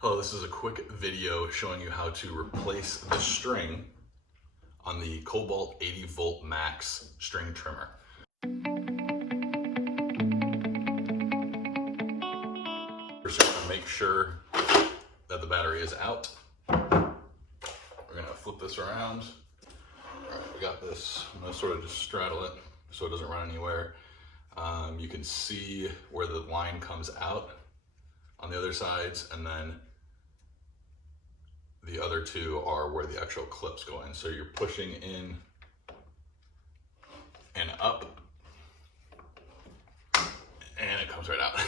Hello, this is a quick video showing you how to replace the string on the Kobalt 80 volt max string trimmer. First, we're gonna make sure that the battery is out. We're gonna flip this around. All right, we got this. I'm gonna sort of just straddle it so it doesn't run anywhere. You can see where the line comes out on the other sides, and then the other two are where the actual clips go in. So you're pushing in and up, and it comes right out.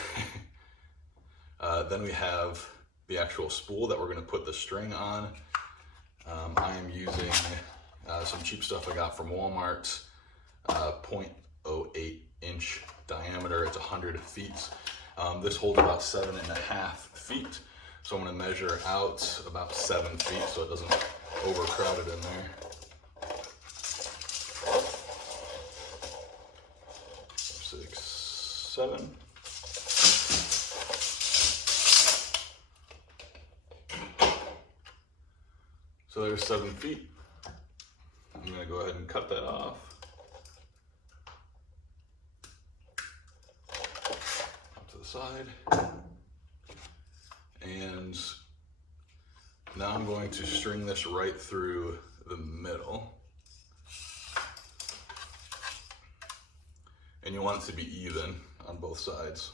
Then we have the actual spool that we're going to put the string on. I am using some cheap stuff I got from Walmart, 0.08 inch diameter. It's 100 feet. This holds about 7.5 feet. So I'm going to measure out about 7 feet so it doesn't overcrowd it in there. 6, 7. So there's 7 feet. I'm going to go ahead and cut that off. Up to the side. And now I'm going to string this right through the middle. And you want it to be even on both sides.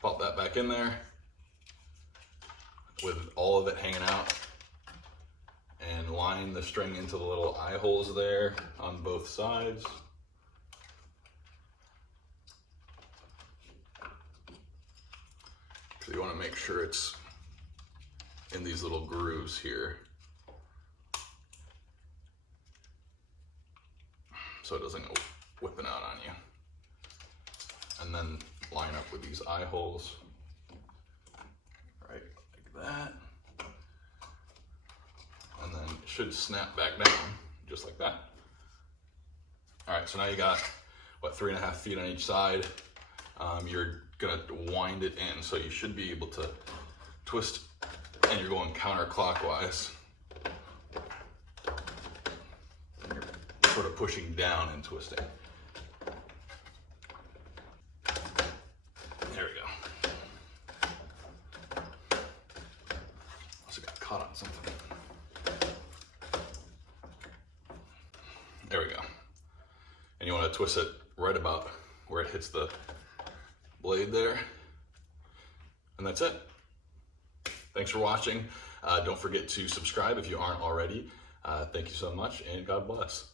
Pop that back in there with all of it hanging out, and line the string into the little eye holes there on both sides. So you want to make sure it's in these little grooves here so it doesn't go whipping out on you. And then line up with these eye holes, right like that. And then it should snap back down just like that. All right, so now you got, what, 3.5 feet on each side. You're gonna wind it in, so you should be able to twist, and you're going counterclockwise. And you're sort of pushing down and twisting. There we go. Also got caught on something. There we go. And you want to twist it right about where it hits the blade there, and that's it. Thanks for watching. Don't forget to subscribe if you aren't already. Thank you so much, and God bless.